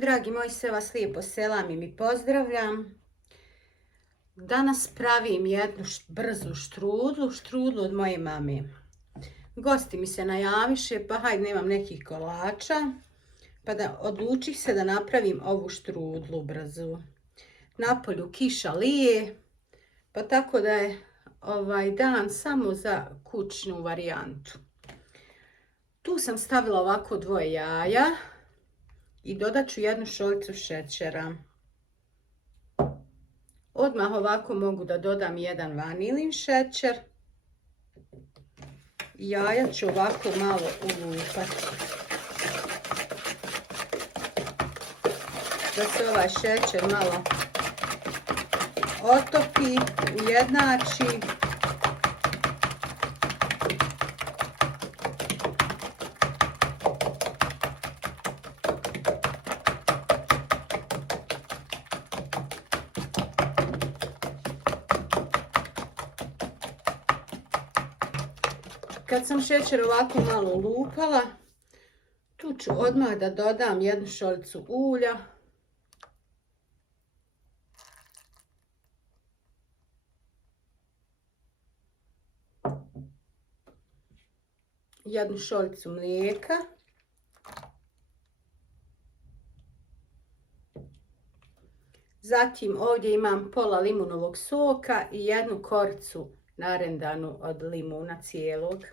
Dragi moji, sve vas lijepo selam i pozdravljam. Danas pravim jednu brzu štrudlu od moje mame. Gosti mi se najaviše, pa hajde, nemam nekih kolača, pa odlučih se da napravim ovu štrudlu brzu. Napolju kiša lije, pa tako da je ovaj dan samo za kućnu varijantu. Tu sam stavila ovako 2 jaja i dodat ću 1 šoljicu šećera. Odmah ovako mogu da dodam 1 vanilin šećer. Jaja ću ovako malo ulupati. Da se ovaj šećer malo otopi, ujednači. Kad sam šećer ovako malo ulupala, tu ću odmah da dodam 1 šoljicu ulja. Jednu šoljicu mlijeka. Zatim ovdje imam pola limunovog soka i 1 koricu narendanu od limuna cijelog.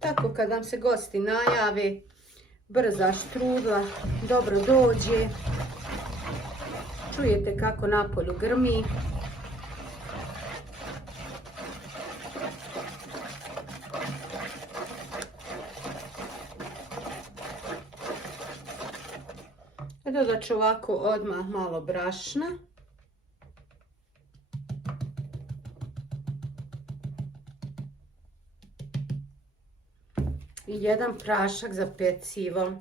Tako kad vam se gosti najave, brza štrudla dobro dođe. Čujete kako napolju grmi. Dodat ću ovako odmah malo brašna. I 1 prašak za pecivo.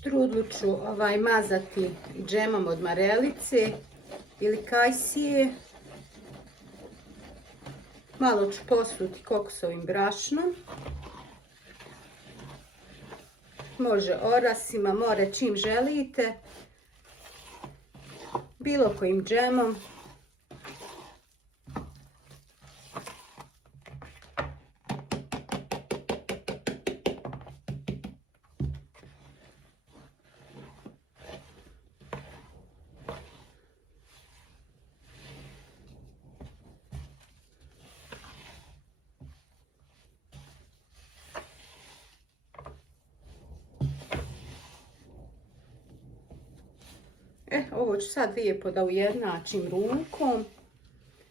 Štrudlu ću mazati džemom od marelice ili kajsije. Malo ću posuti kokosovim brašnom. Može orasima, more čim želite. Bilo kojim džemom. Ovo ću sad lijepo da ujednačim rukom,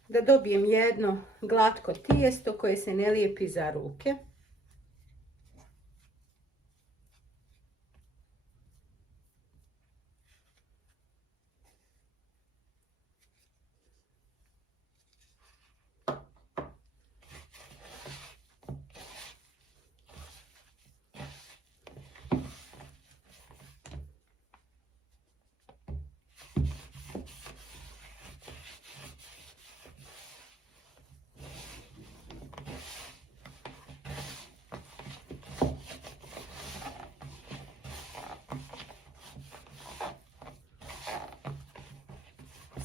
da dobijem jedno glatko tijesto koje se ne lijepi za ruke.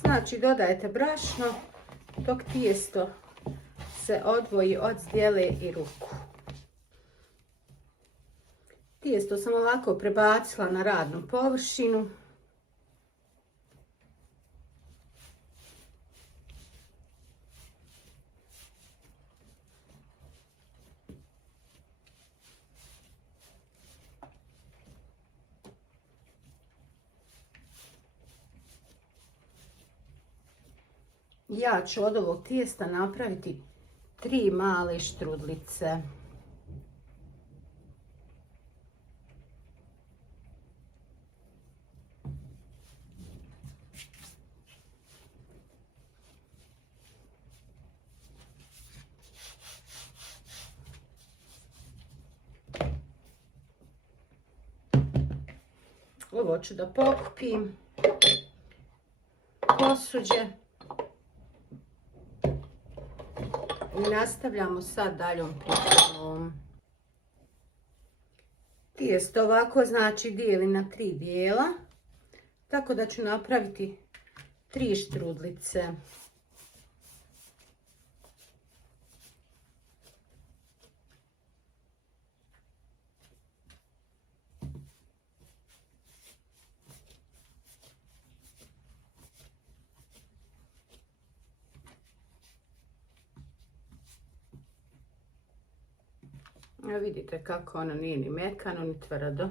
Znači dodajete brašno dok tijesto se odvoji od zdjele i ruku. Tijesto sam ovako prebacila na radnu površinu. Ja ću od ovog tijesta napraviti 3 male štrudlice. Ovo ću da pokupim posuđe i nastavljamo sa daljom pripremom. Tijesto ovako znači dijelim na 3 dijela, tako da ću napraviti 3 štrudlice. Evo vidite kako ono nije ni mekano ni tvrdo.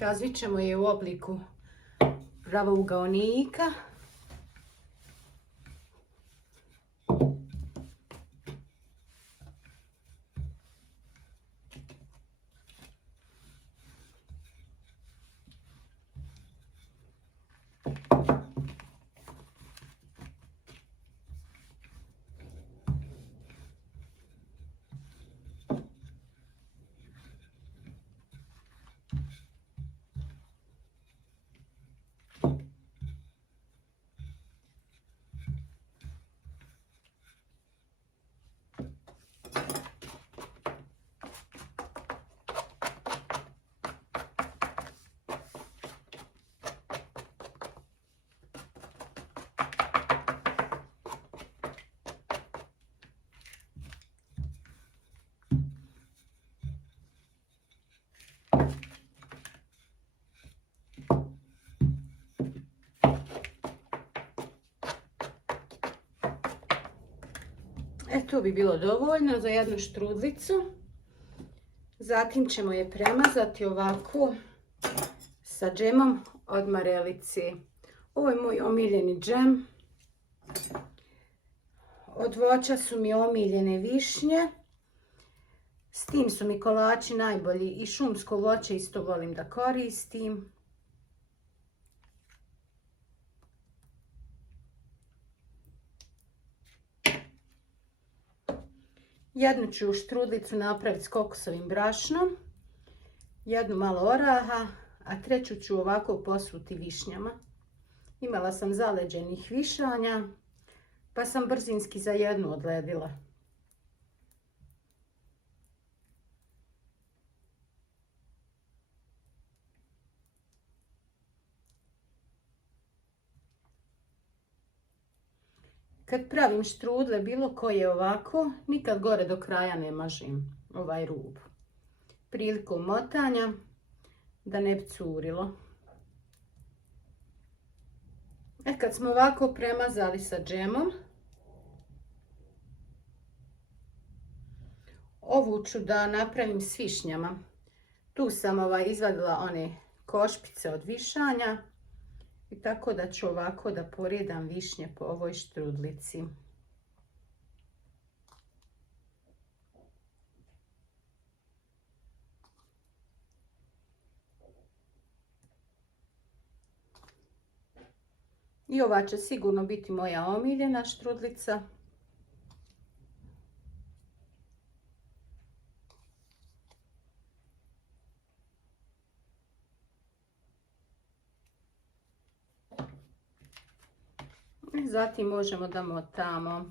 Razvit ćemo je u obliku pravougaonika. To bi bilo dovoljno za jednu štrudlicu. Zatim ćemo je premazati ovako sa džemom od marelice. Ovo je moj omiljeni džem. Od voća su mi omiljene višnje. S tim su mi kolači najbolji i šumsko voće isto volim da koristim. Jednu ću štrudlicu napraviti s kokosovim brašnom, jednu malo oraha, a treću ću ovako posuti višnjama. Imala sam zaleđenih višanja, pa sam brzinski za jednu odledila. Kad pravim štrudle bilo koje ovako, nikad gore do kraja ne mažem ovaj rub. Prilikom motanja da ne bi curilo. Kad smo ovako premazali sa džemom, ovu ću da napravim s višnjama. Tu sam izvadila one košpice od višanja. I tako da ću ovako da poredam višnje po ovoj štrudlici. I ova će sigurno biti moja omiljena štrudlica. Zatim možemo da motamo.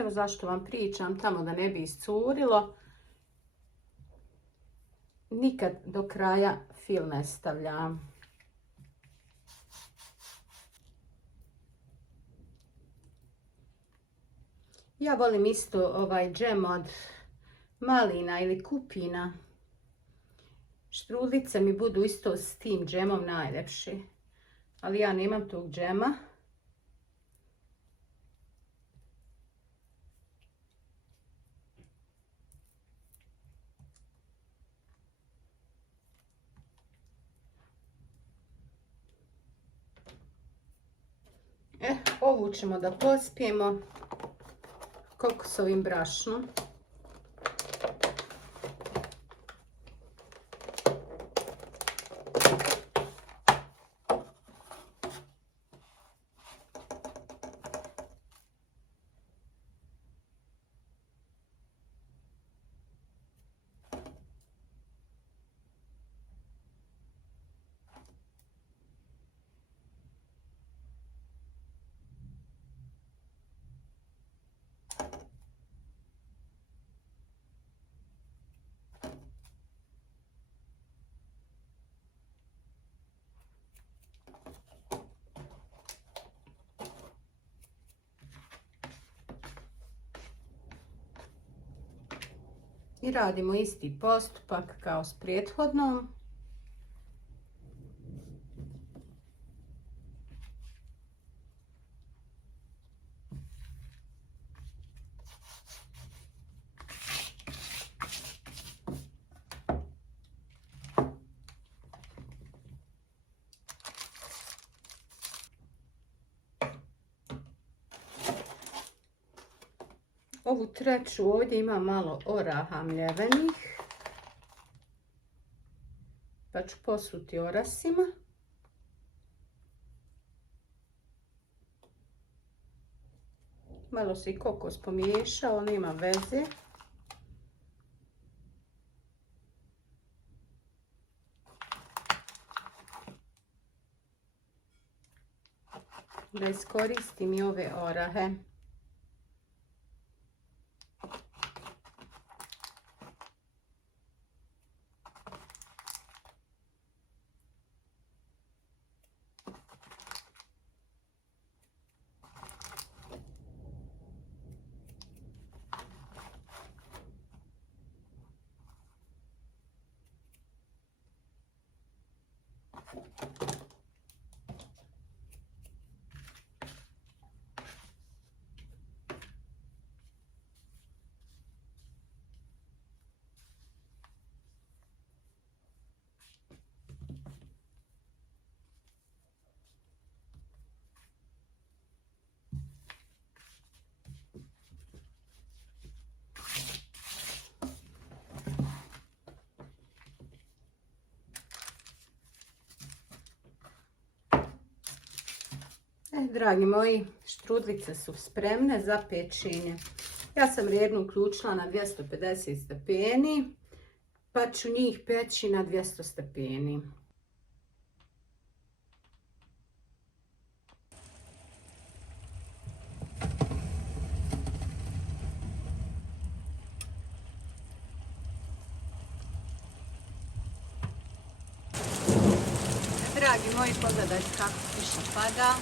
Evo zašto vam pričam, tamo da ne bi iscurilo. Nikad do kraja fil ne stavljam. Ja volim isto ovaj džem od malina ili kupina. Štrudlice mi budu isto s tim džemom najljepši. Ali ja nemam tog džema. Ovu ćemo da pospijemo kokosovim brašnom. I radimo isti postupak kao s prethodnom. Ovu treću ovdje ima malo oraha mljevenih, pa ću posuti orasima. Malo se i kokos pomiješao, nema veze. Da iskoristim i ove orahe. Dragi moji, štrudlice su spremne za pečenje. Ja sam rernu uključila na 250 stepeni, pa ću njih peći na 200 stepeni. Dragi moji, pogledajte kako kiša pada.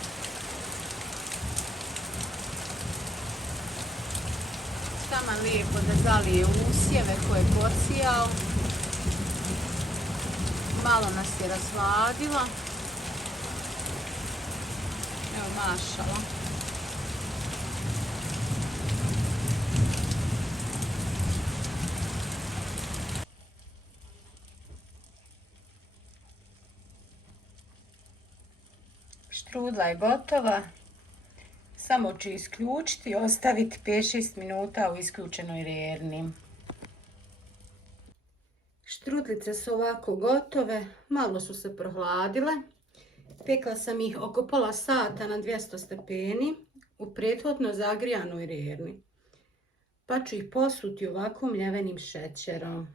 Taman lijepo da zalije usjeve koje je posijao. Malo nas je razvladila. Evo, mašala. Štrudla je gotova. Samo ću isključiti i ostaviti 5-6 minuta u isključenoj rerni. Štrudlice su ovako gotove, malo su se prohladile. Pekla sam ih oko pola sata na 200 stepeni u prethodno zagrijanoj rerni. Pa ću ih posuti ovako mljevenim šećerom.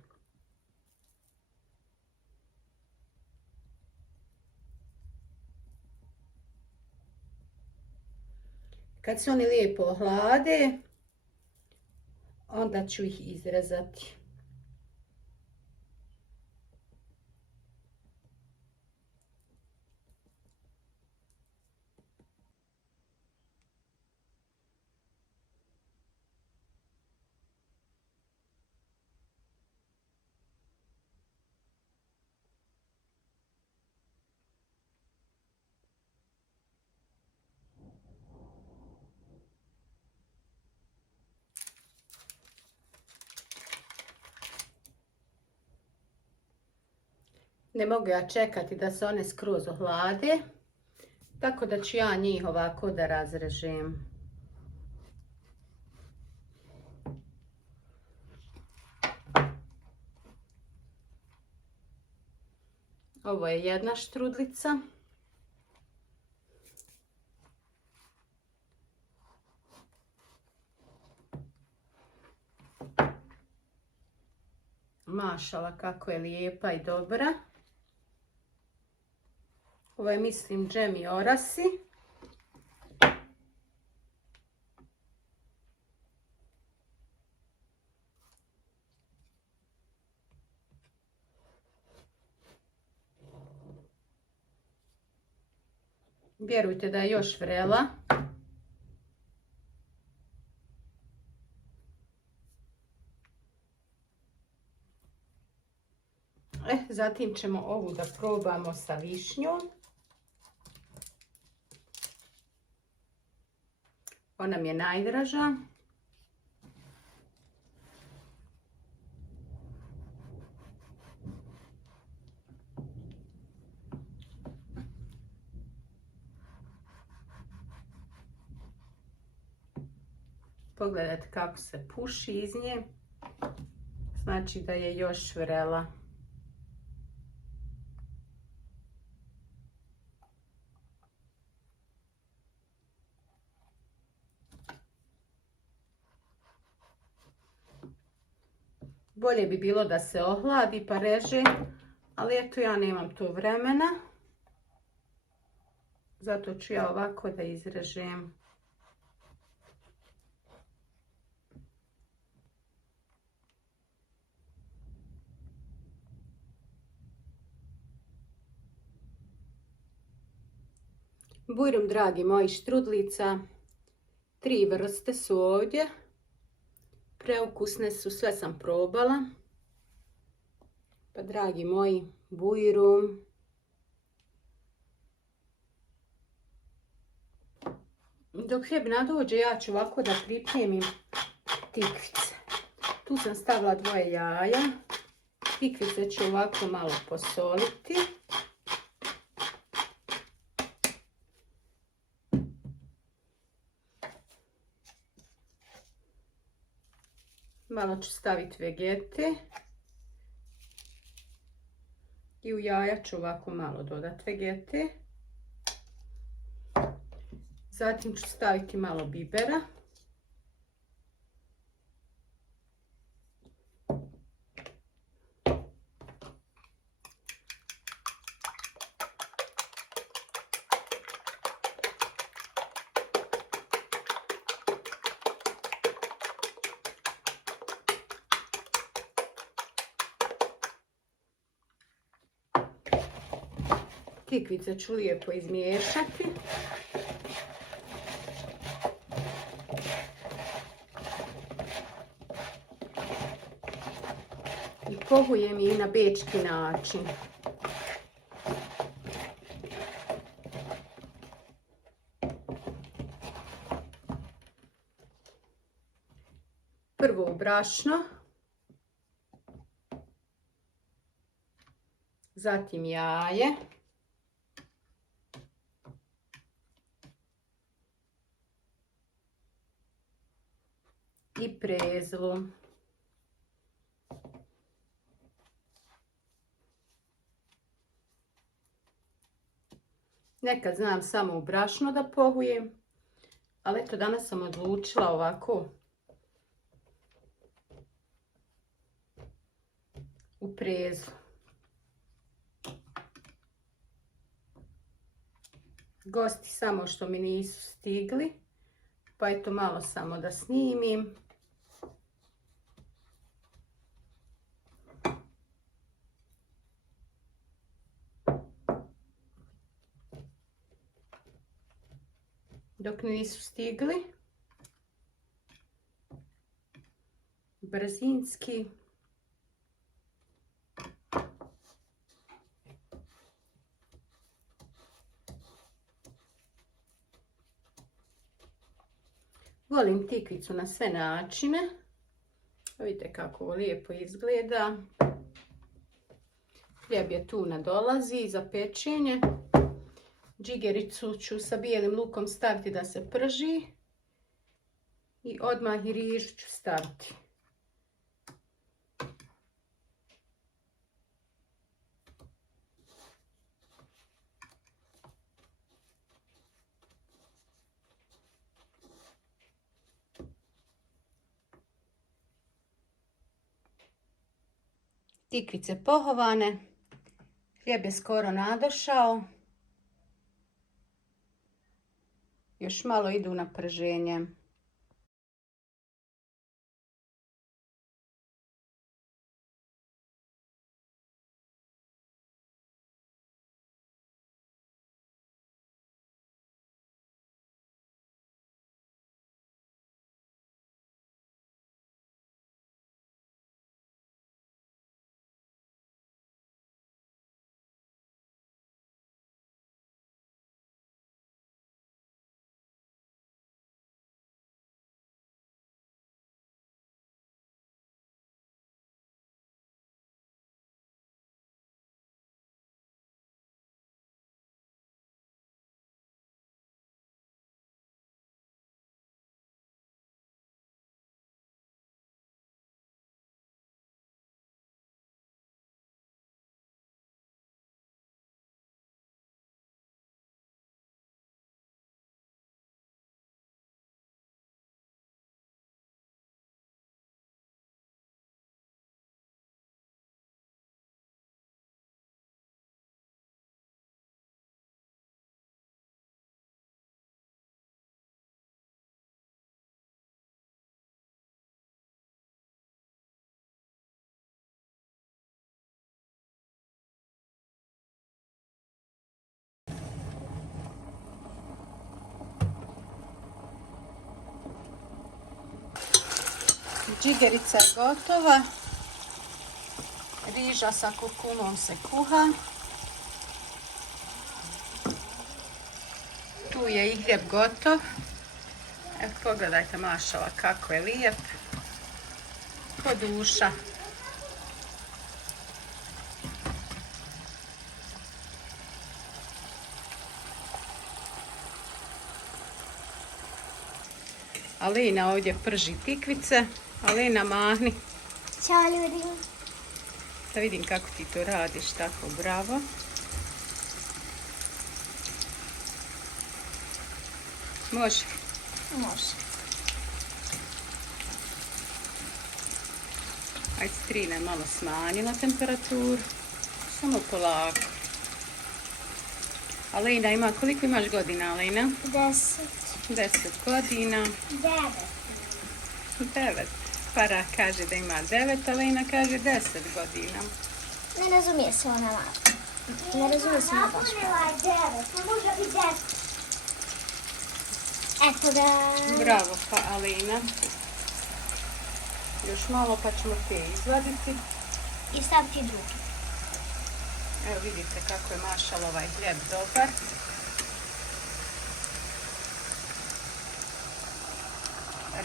Kad se oni lijepo ohlade, onda ću ih izrezati. Ne mogu ja čekati da se one skroz ohlade, tako da ću ja njih ovako da razrežem. Ovo je jedna štrudlica. Mašala kako je lijepa i dobra. Ovo je, mislim, džem i orasi. Vjerujte da je još vrela. Zatim ćemo ovu da probamo sa višnjom. Ona mi je najdraža. Pogledajte kako se puši iz nje. Znači da je još vrela. Bolje bi bilo da se ohladi pa reže, ali eto ja nemam to vremena. Zato ću ja ovako da izrežem. Bujrum, dragi moji, štrudlica. 3 vrste su ovdje. Preukusne su, sve sam probala. Pa dragi moji, bujrum. Dok hljeb nadođe, ja ću ovako da pripremim tikvice. Tu sam stavila 2 jaja. Tikvice ću ovako malo posoliti. Malo ću staviti vegete. I u jaja ću ovako malo dodati vegete. Zatim ću staviti malo bibera. Tikvice ću lijepo izmiješati. I pohujem ih na bečki način. Prvo u brašno. Zatim jaje. I prezlu. Nekad znam samo u brašno da pohujem, ali eto danas sam odlučila ovako u prezlu. Gosti samo što mi nisu stigli, pa eto malo samo da snimim. Dok nisu stigli, brzinski. Volim tikvicu na sve načine. Vidite kako ovo lijepo izgleda. Hljeb je tu nadolazi za pečenje. Džigericu ću sa bijelim lukom staviti da se prži. I odmah i rižu ću staviti. Tikvice pohovane. Hljeb je skoro nadošao. Još malo idu na prženje. Džigerica je gotova. Riža sa kurkumom se kuha. Tu je i hljeb gotov. Evo pogledajte mašala kako je lijep. Ko duša. Alina ovdje prži tikvice. Alina, mahni. Ćao ljudi. Da vidim kako ti to radiš, tako bravo. Može? Može. Ajde, Strina je malo smanjila temperaturu. Samo polako. Alina ima, koliko imaš godina, Alina? 10. 10 godina. 9. Para kaže da ima 9, Alina kaže 10 godina. Ne razumije se ona lako. Ne razumije se ona baš. Eto da... Bravo, pa Alina. Još malo pa ćemo te izvaditi. I staviti drugi. Evo vidite kako je mašal ovaj hljeb dobar.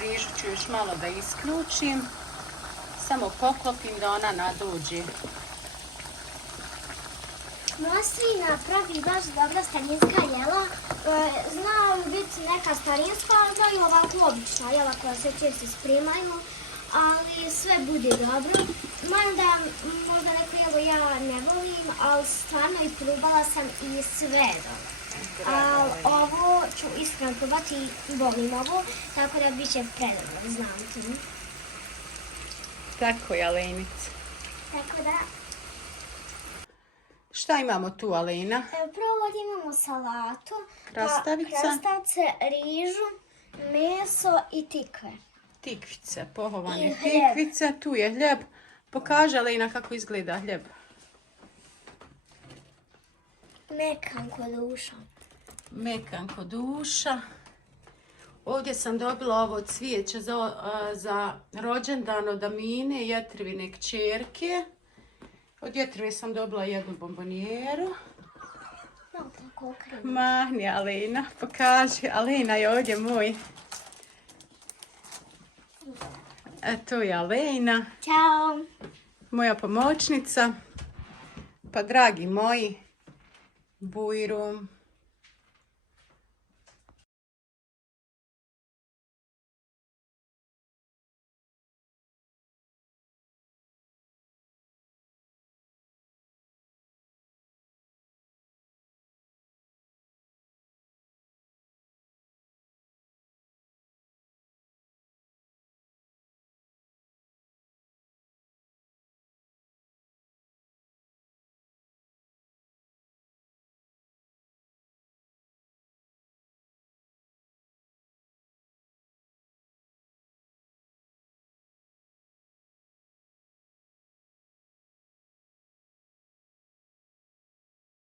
Rižu ću još malo da isključim. Samo poklopim da ona nadođe. Moja strina pravi baš dobra starinska jela. Zna biti neka starinska, ali da i ovako obična jela koja se često spremaju. Ali sve bude dobro. Mada možda neko jelo ja ne volim, ali stvarno i probala sam i sve je dobro. Ali ovo ću iskreno probati i volim ovo, tako da bit će predobro, znam ti. Tako je, Alenice. Tako da... Šta imamo tu, Alena? Prvo ovdje imamo salatu, Krastavice, rižu, meso i tikve. Tikvice, pohovane I hljeb. tikvice. Tu je hljeb. Pokaži, Alena, kako izgleda hljeb. Mekan ko duša. Mekan ko duša. Ovdje sam dobila ovo cvijeće za rođendan od Amine, Jetrivine kćerke. Od Jetrive sam dobila jednu bombonijeru. Malo tako okrenuo. Mahni, Alena, pokaži. Alena je ovdje moj. Tu je Alena, Ćao. moja pomoćnica. Pa dragi moji, bujrum.